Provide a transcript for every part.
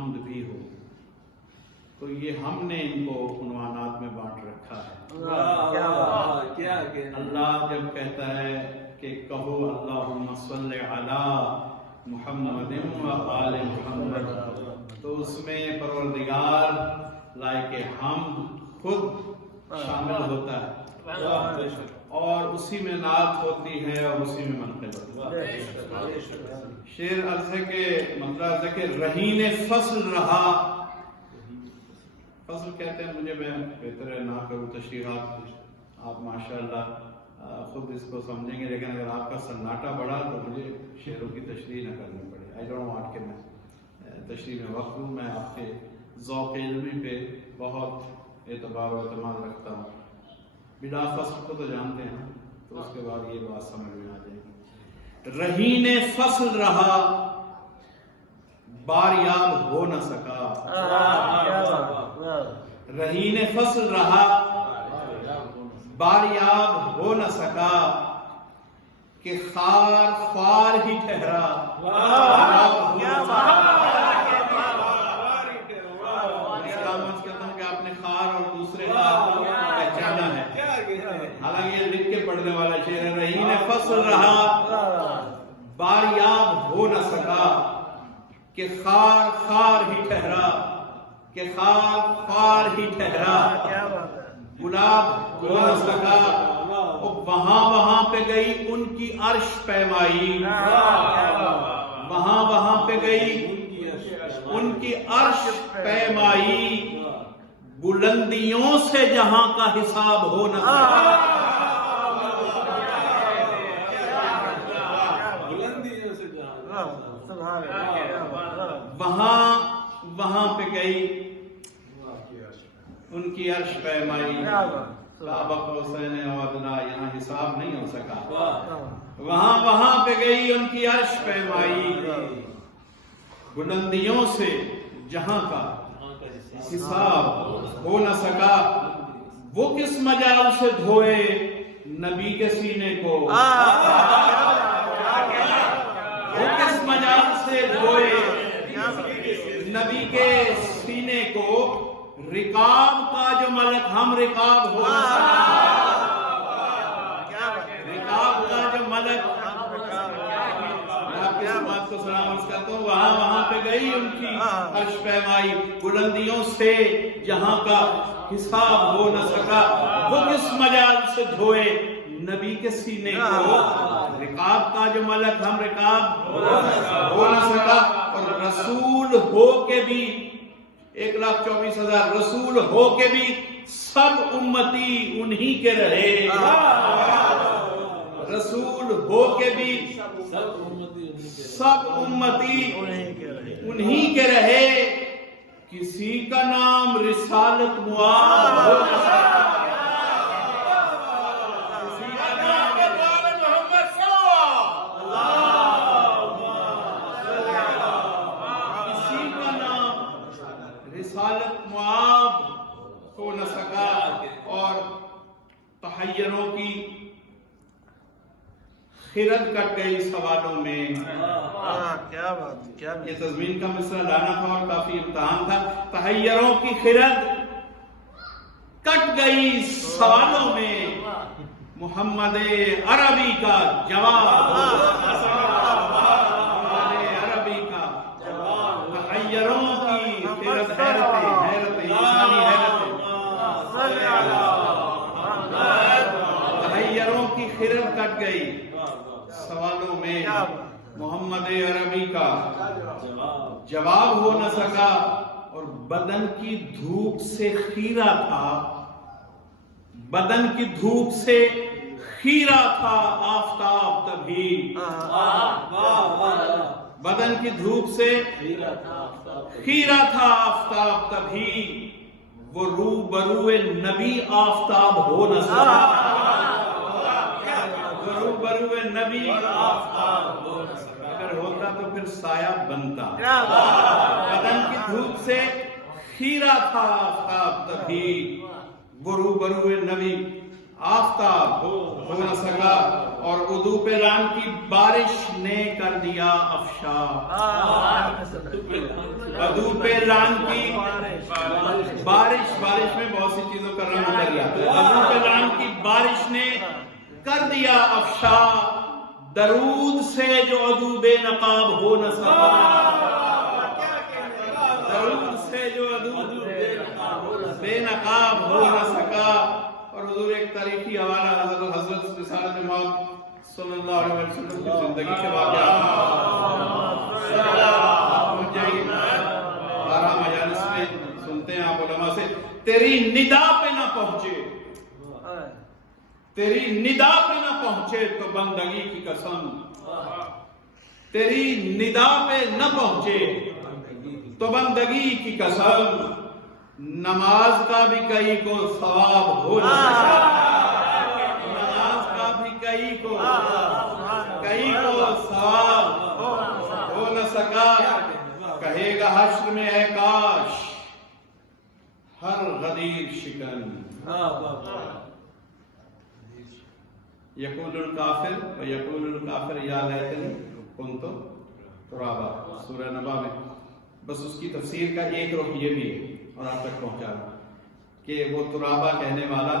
حمد بھی ہو. تو یہ ہم نے ان کو عنوانات میں بانٹ رکھا ہے. اللہ جب کہتا ہے کہ کہو اللہم صلی علی محمد و آل محمد، تو اس میں پروردگار لائق حمد خود شامل ہوتا ہے، اور اسی میں نعت ہوتی ہے اور اسی میں منقبت ہوتی ہے. شعر عرض ہے کہ مطلب ہے کہ رہین فصل رہا. فصل کہتے ہیں، مجھے میں بہتر ہے نہ کروں تشریحات، آپ ماشاءاللہ خود اس کو سمجھیں گے، لیکن اگر آپ کا سناٹا بڑھا تو مجھے شعروں کی تشریح نہ کرنی پڑے. آئی ڈونٹ وانٹ کہ میں تشریح میں وقت ہوں. میں آپ کے ذوق علمی پہ بہت اعتبار و اعتماد رکھتا ہوں. بلا فصل کو تو جانتے ہیں، تو اس کے بعد یہ بات سمجھ میں آ جائے گی. رہین فصل رہا باریاب ہو نہ سکا. رہین فصل رہا باریاب ہو نہ سکا، کہ خار خوار ہی ٹھہرا. کہ آپ نے خار اور دوسرے خار کو پہچانا ہے. حالانکہ یہ لکھ کے پڑھنے والا شعر ہے. رہین فصل رہا باریاب ہو نہ سکا، کہ خار خار ہی ٹھہرا، کہ خار خار ہی ٹھہرا. گلاب ہو نہ سکا، وہاں وہاں پہ گئی ان کی عرش پیمائی. وہاں وہاں پہ گئی ان کی عرش پیمائی، بلندیوں سے جہاں کا حساب ہو نہ سکا. وہاں وہاں پہ گئی ان کی عرش پیمائی، کعبہ قوسین او ادنیٰ، یہاں حساب نہیں ہو سکا. وہاں وہاں پہ گئی ان کی عرش پیمائی، بلندیوں سے جہاں کا حساب ہو نہ سکا. وہ کس مجال سے دھوئے نبی کے سینے کو، وہ کس مجال سے دھوئے نبی کے سینے کو. رکاب کا جو ملک ہم رکاب ہو نہ سکا. رکاب کا جو ملک، میں آپ کی بات کو سلام عرض کرتا ہوں. وہاں وہاں پہ گئی ان کی عرش پیمائی، بلندیوں سے جہاں کا حساب ہو نہ سکا. وہ کس مجال سے دھوئے نبی کے سینے کو. رکاب کا جو ملک ہم رکاب ہو نہ سکا. اور رسول ہو کے بھی 1,24,000 رسول ہو کے بھی سب امتی انہی کے رہے. رسول ہو کے بھی سب امتی انہی کے رہے. کسی کا نام رسالت معاب ہو نہ سکا. رسالت معاب ہو نہ سکا. اور تحیروں کی خرد کٹ گئی سوالوں میں. یہ تضمین کا مصرع لانا تھا اور کافی امتحان تھا. تحیروں کی خرد کٹ گئی سوالوں میں، محمد عربی کا جواب. عربی کا تحیروں کی خرد، تحیروں کی خرد کٹ گئی سوالوں میں، محمد عربی کا جواب ہو نہ سکا. اور بدن کی دھوپ سے خیرہ تھا، بدن کی دھوپ سے خیرہ تھا آفتاب تبھی. بدن کی دھوپ سے خیرہ تھا آفتاب تبھی. وہ روبروئے نبی آفتاب ہو نہ سکا. وہ روبروئے نبی آفتاب ہو نہ سکا. اگر ہوتا تو پھر سایہ بنتا. بدن کی دھوپ سے خیرہ تھا آفتاب تبھی. وہ روبروئے نبی آفتاب ہو نہ سکا اور ادو پہ ران کی بارش نے کر دیا افشا. ادو پہ ران کی بارش میں بہت سی چیزوں کا رنگ اتر گیا. ادو پہ ران کی بارش نے کر دیا افشا. درود سے جو ادو بے نقاب ہو نہ سکا. درود سے جو ادو بے نقاب ہو نہ سکا. اور حضور ایک تاریخی حوالہ حضرت رسالت امام صلی اللہ علیہ وسلم کی زندگی کے واقعات پہنچ جائیے. 12 مجالس میں سنتے ہیں آپ علماء سے. تیری ندا پہ نہ پہنچے، تیری ندا پہ نہ پہنچے تو بندگی کی قسم. تیری ندا پہ نہ پہنچے تو بندگی کی قسم. نماز کا بھی کئی کو ثواب ہو نہ سکا. نماز کا بھی کئی کو ثواب ہو نہ سکا. کہے گا حشر میں اے کاش ہر غدیر شکن. یقول الکافر و یقول الکافر یا لیتنی کنت ترابا. سورہ نبا میں بس اس کی تفسیر کا ایک رخ یہ بھی ہے اور آپ تک پہنچا رہا کہ وہ ترابا کہنے والا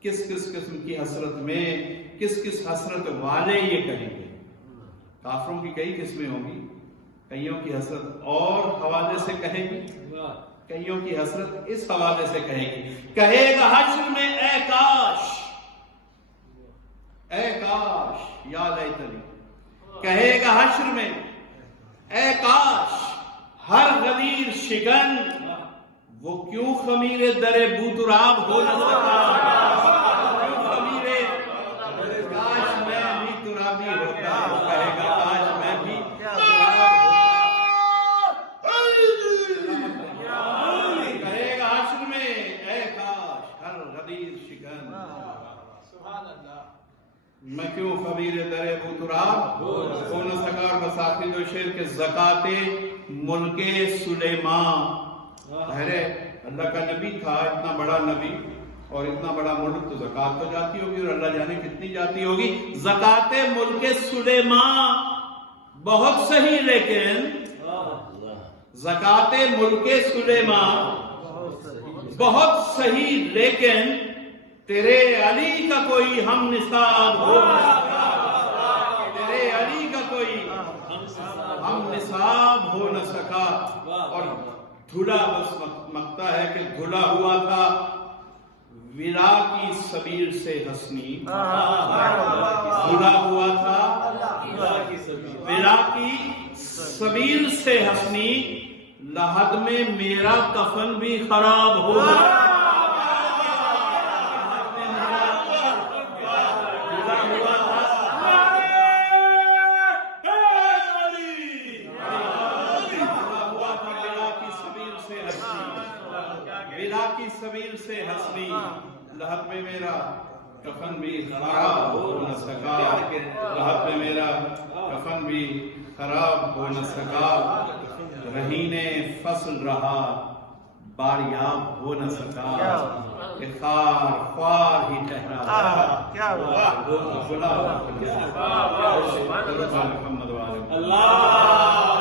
کس کس قسم کی حسرت میں، کس کس حسرت والے یہ کہیں گے. کافروں کی کئی قسمیں ہوں گی. کئیوں کی حسرت اور حوالے سے کہے گی، کئیوں کی حسرت اس حوالے سے کہے گی. کہے گا حشر میں اے کاش، اے کاش یا لیتنی. کہے گا حشر میں اے کاش ہر غدیر شکن وہ کیوں خمیر در بوتراب ہو نہ سکا. کاش میں بھی ترابی ہوتا. کہے گا کاش میں بھی کہے گا حشر میں اے کاش ہر غدیر شکن میں کیوں خمیر در بوتراب ہو نہ سکا. اور مسافر و شیر کے زکات ملک سلیمان. ظاہر اللہ کا نبی تھا، اتنا بڑا نبی اور اتنا بڑا ملک تو زکات تو جاتی ہوگی اور اللہ جانے کتنی جاتی ہوگی. زکات ملک سلیمان بہت صحیح، لیکن زکات ملک سلیمان بہت صحیح لیکن تیرے علی کا کوئی ہم نصاب ہو نہ سکا. تیرے علی کا کوئی ہم نصاب ہو نہ سکا. اور دھلا بس مکتا ہے کہ دھلا ہوا تھا ولا کی سبیل سے حسنی. دھلا ہوا تھا ولا کی سبیل سے حسنی. لحد میں میرا کفن بھی خراب ہو گیا. سبیل سے حسنی لحد میں میرا کفن بھی خراب ہو نہ سکا. لحد میں میرا کفن بھی خراب ہو نہ سکا. رہین فصل رہا باریاب ہو نہ سکا. کہ خار خوار ہی ٹھہرا. اللہ